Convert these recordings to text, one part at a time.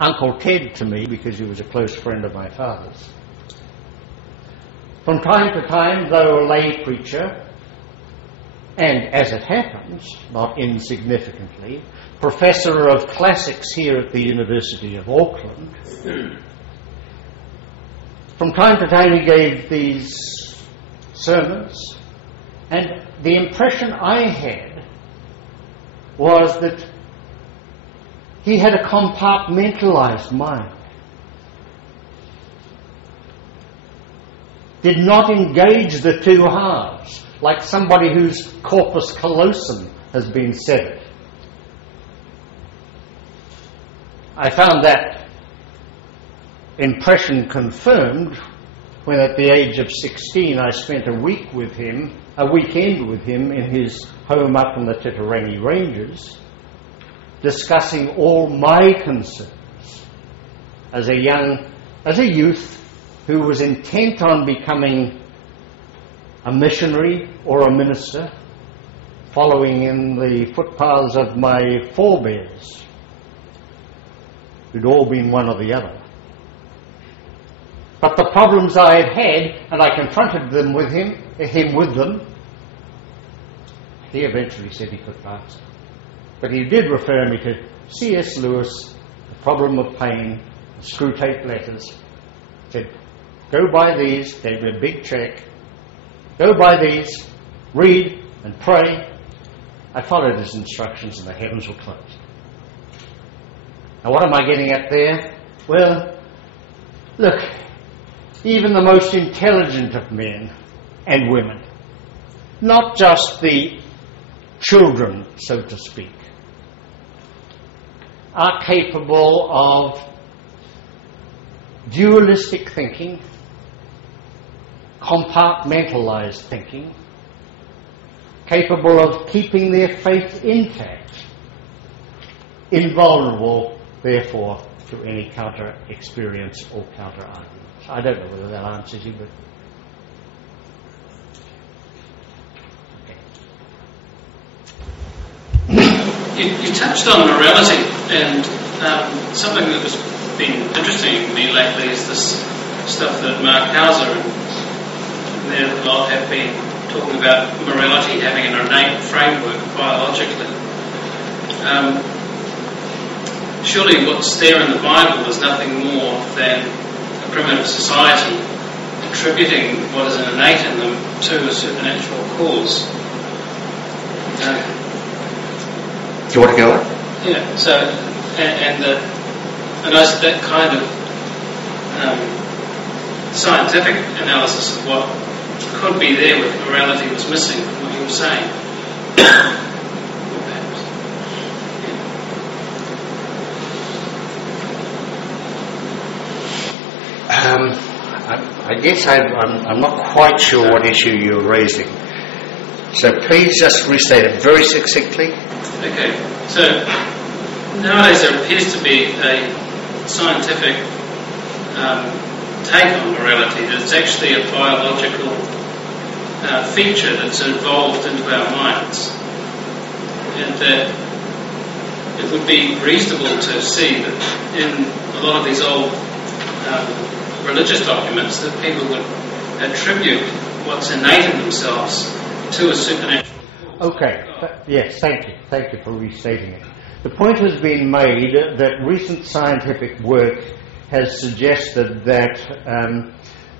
Uncle Ted to me because he was a close friend of my father's. From time to time, though a lay preacher, and as it happens, not insignificantly, professor of classics here at the University of Auckland, from time to time he gave these sermons, and the impression I had was that he had a compartmentalized mind, did not engage the two halves, like somebody whose corpus callosum has been severed. I found that impression confirmed when at the age of 16 I spent a weekend with him in his home up in the Titirangi Ranges, discussing all my concerns as a youth who was intent on becoming a missionary or a minister, following in the footpaths of my forebears, who'd all been one or the other. But the problems I had, and I confronted them with him with them, he eventually said he couldn't answer. But he did refer me to C.S. Lewis, The Problem of Pain, Screwtape Letters. Said, go buy these, gave me a big check. Go buy these, read and pray. I followed his instructions and the heavens were closed. Now what am I getting at there? Well, look, even the most intelligent of men and women, not just the children, so to speak, are capable of dualistic thinking, compartmentalized thinking, capable of keeping their faith intact, invulnerable, therefore, to any counter-experience or counter-argument. I don't know whether that answers you, but... You touched on morality, and something that has been interesting to me lately is this stuff that Mark Hauser and their lot have been talking about morality having an innate framework biologically. Surely what's there in the Bible is nothing more than a primitive society attributing what is innate in them to a supernatural cause. Do you want to go on? Yeah, so, and that kind of scientific analysis of what could be there with morality was missing from what you were saying. I guess I'm not quite sure what issue you're raising. So please just restate it very succinctly. Okay, so nowadays there appears to be a scientific take on morality that it's actually a biological feature that's evolved into our minds, and that it would be reasonable to see that in a lot of these old religious documents that people would attribute what's innate in themselves to a supernatural. Okay, yes, thank you. Thank you for restating it. The point has been made that recent scientific work has suggested that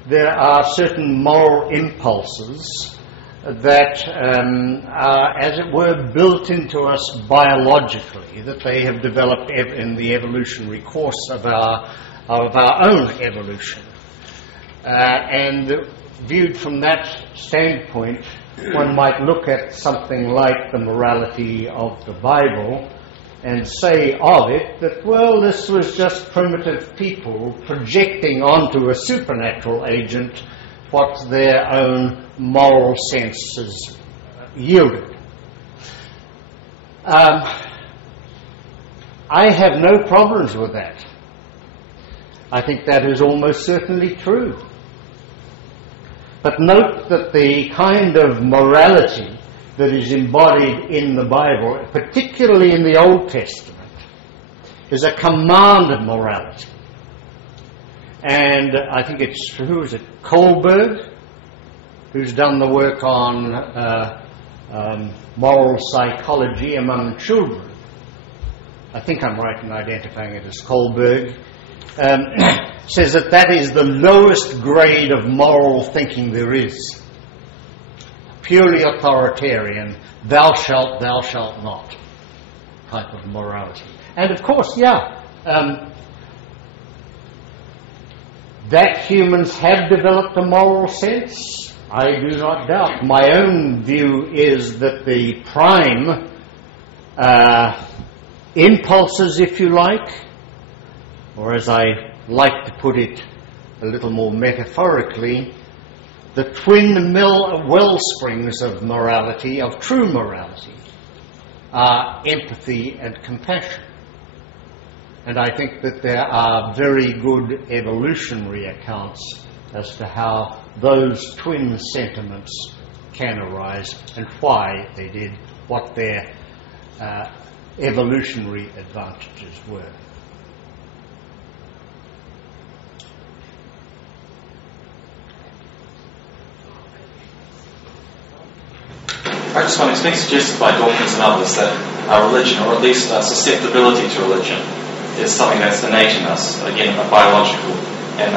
there are certain moral impulses that are, as it were, built into us biologically, that they have developed in the evolutionary course of our own evolution. And viewed from that standpoint, one might look at something like the morality of the Bible and say of it that, well, this was just primitive people projecting onto a supernatural agent what their own moral senses yielded. I have no problems with that. I think that is almost certainly true. But note that the kind of morality that is embodied in the Bible, particularly in the Old Testament, is a command of morality. And I think it's, who is it, Kohlberg, who's done the work on moral psychology among children. I think I'm right in identifying it as Kohlberg. Says that is the lowest grade of moral thinking there is. Purely authoritarian, thou shalt not type of morality. And of course, that humans have developed a moral sense, I do not doubt. My own view is that the prime impulses, if you like, or as I like to put it a little more metaphorically, the twin wellsprings of morality, of true morality, are empathy and compassion. And I think that there are very good evolutionary accounts as to how those twin sentiments can arise and why they did, what their evolutionary advantages were. I just want to, it's been suggested by Dawkins and others that our religion, or at least our susceptibility to religion, is something that's innate in us, again, a biological. And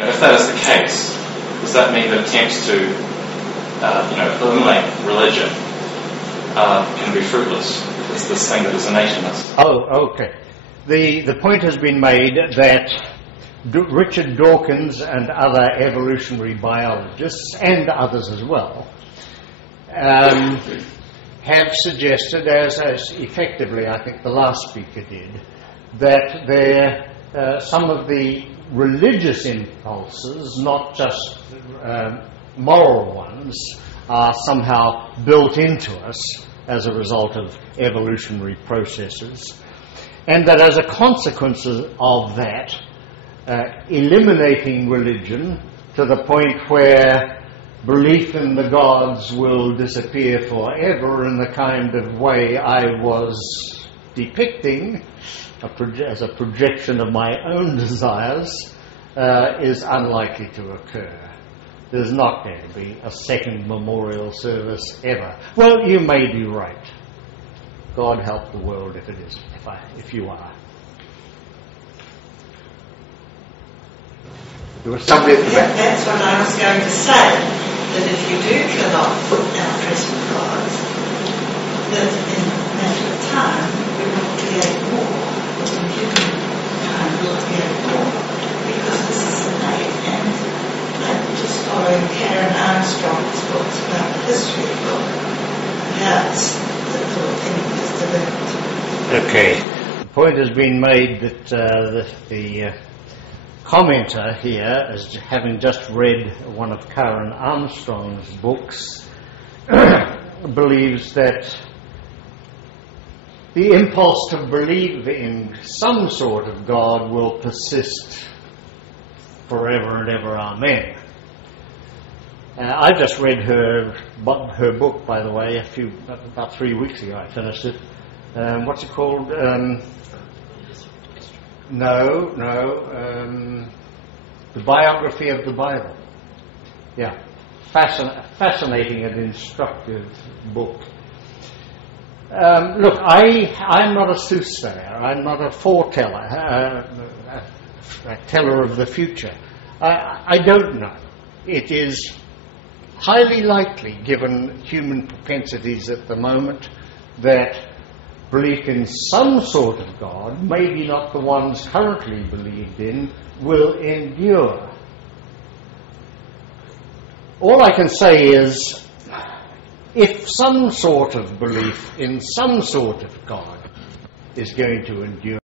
if that is the case, does that mean that attempts to eliminate religion can be fruitless? It's this thing that is innate in us. Oh, okay. The point has been made that Richard Dawkins and other evolutionary biologists, and others as well, have suggested, as effectively I think the last speaker did, that some of the religious impulses, not just moral ones, are somehow built into us as a result of evolutionary processes, and that as a consequence of that, eliminating religion to the point where belief in the gods will disappear forever in the kind of way I was depicting, as a projection of my own desires, is unlikely to occur. There's not going to be a second memorial service ever. Well, you may be right. God help the world if it is, if you are. There was somebody at the back. That's what I was going to say, that if you do kill off our present gods, that in a matter of time we will create more, or in given time we will create more, because this is innate. And I'm just following Karen Armstrong's books about the history of God, how it's the sort of thing is developed. Okay. The point has been made that the commenter here, as having just read one of Karen Armstrong's books, believes that the impulse to believe in some sort of God will persist forever and ever, amen. I just read her book, by the way, about 3 weeks ago. I finished it. What's it called? The biography of the Bible. Yeah, fascinating and instructive book. Look, I'm not a soothsayer. I'm not a foreteller, a teller of the future. I don't know. It is highly likely, given human propensities at the moment, that belief in some sort of God, maybe not the ones currently believed in, will endure. All I can say is, if some sort of belief in some sort of God is going to endure,